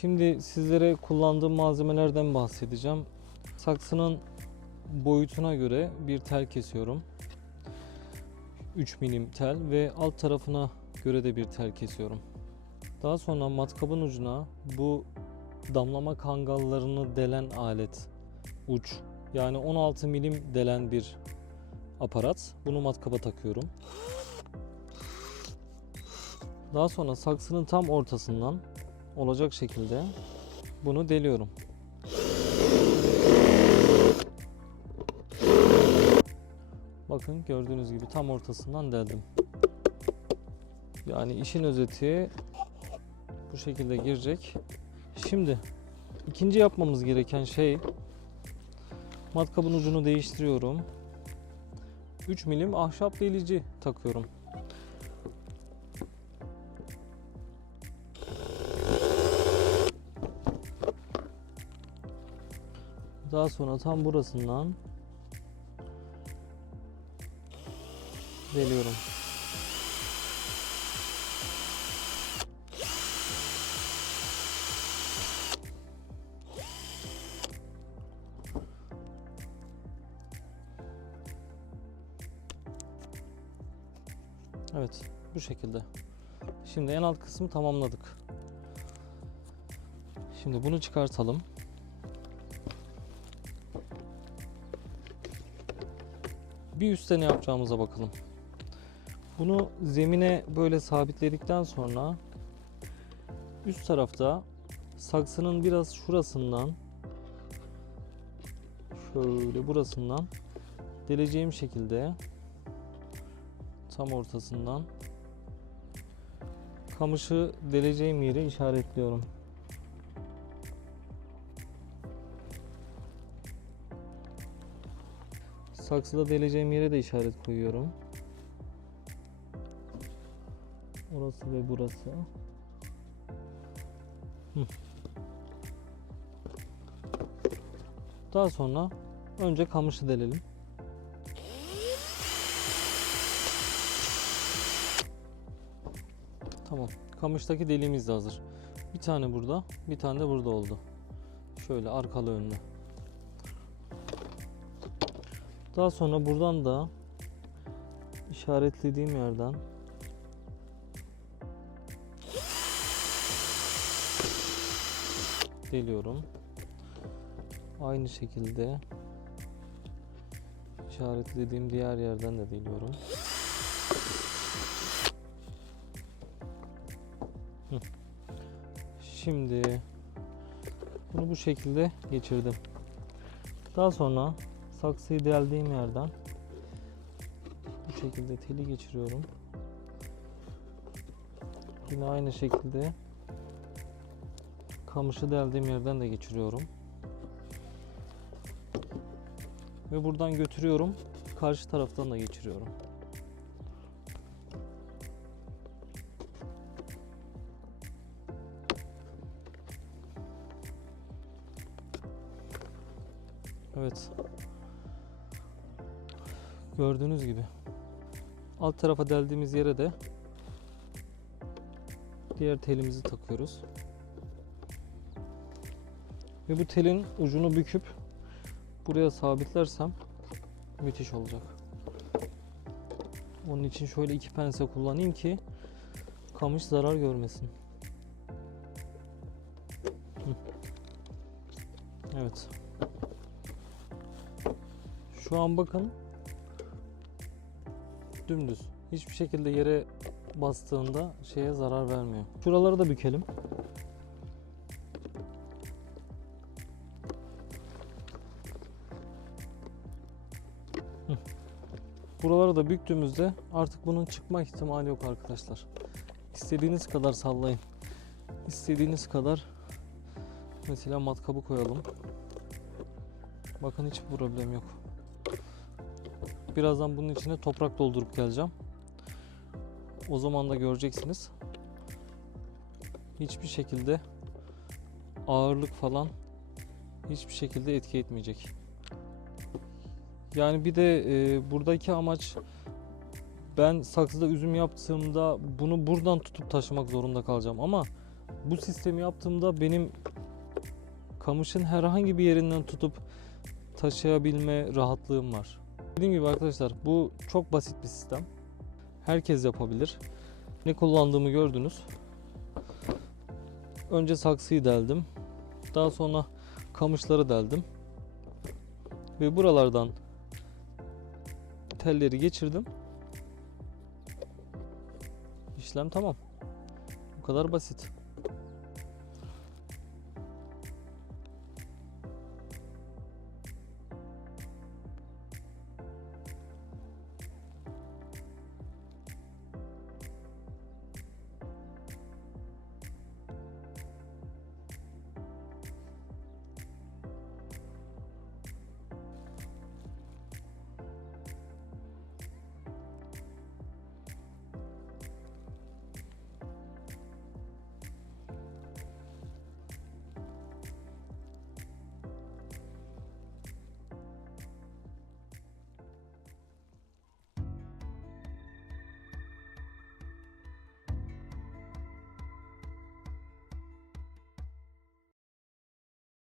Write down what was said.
Şimdi sizlere kullandığım malzemelerden bahsedeceğim. Saksının boyutuna göre bir tel kesiyorum. 3 milim tel ve alt tarafına göre de bir tel kesiyorum. Daha sonra matkabın ucuna bu damlama kangallarını delen alet uç yani 16 milim delen bir aparat. Bunu matkaba takıyorum. Daha sonra saksının tam ortasından olacak şekilde bunu deliyorum. Bakın gördüğünüz gibi tam ortasından deldim. Yani işin özeti bu şekilde girecek. Şimdi ikinci yapmamız gereken şey matkabın ucunu değiştiriyorum. 3 milim ahşap delici takıyorum. Daha sonra tam burasından deliyorum. Evet, bu şekilde. Şimdi en alt kısmı tamamladık. Şimdi bunu çıkartalım. Bir üstte ne yapacağımıza bakalım. Bunu zemine böyle sabitledikten sonra üst tarafta saksının biraz şurasından şöyle burasından deleceğim şekilde tam ortasından kamışı deleceğim yeri işaretliyorum. Saksıda deleceğim yere de işaret koyuyorum. Orası ve burası. Daha sonra önce kamışı delelim. Tamam. Kamıştaki deliğimiz de hazır. Bir tane burada, bir tane de burada oldu. Şöyle arkalı önlü. Daha sonra buradan da işaretlediğim yerden deliyorum. Aynı şekilde işaretlediğim diğer yerden de deliyorum. Şimdi bunu bu şekilde geçirdim. Daha sonra saksıyı deldiğim yerden bu şekilde teli geçiriyorum. Yine aynı şekilde kamışı deldiğim yerden de geçiriyorum. Ve buradan götürüyorum. Karşı taraftan da geçiriyorum. Evet. Gördüğünüz gibi. Alt tarafa deldiğimiz yere de diğer telimizi takıyoruz. Ve bu telin ucunu büküp buraya sabitlersem müthiş olacak. Onun için şöyle iki pense kullanayım ki kamış zarar görmesin. Evet. Şu an bakın dümdüz. Hiçbir şekilde yere bastığında şeye zarar vermiyor. Şuraları da bükelim. Buraları da büktüğümüzde artık bunun çıkma ihtimali yok arkadaşlar. İstediğiniz kadar sallayın. İstediğiniz kadar mesela matkabı koyalım. Bakın hiç problem yok. Birazdan bunun içine toprak doldurup geleceğim. O zaman da göreceksiniz. Hiçbir şekilde ağırlık falan hiçbir şekilde etki etmeyecek. Yani bir de e, buradaki amaç ben saksıda üzüm yaptığımda bunu buradan tutup taşımak zorunda kalacağım ama Bu sistemi yaptığımda benim kamışın herhangi bir yerinden tutup taşıyabilme rahatlığım var. Dediğim gibi arkadaşlar bu çok basit bir sistem. Herkes yapabilir. Ne kullandığımı gördünüz. Önce saksıyı deldim. Daha sonra kamışları deldim. Ve buralardan telleri geçirdim. İşlem tamam. Bu kadar basit.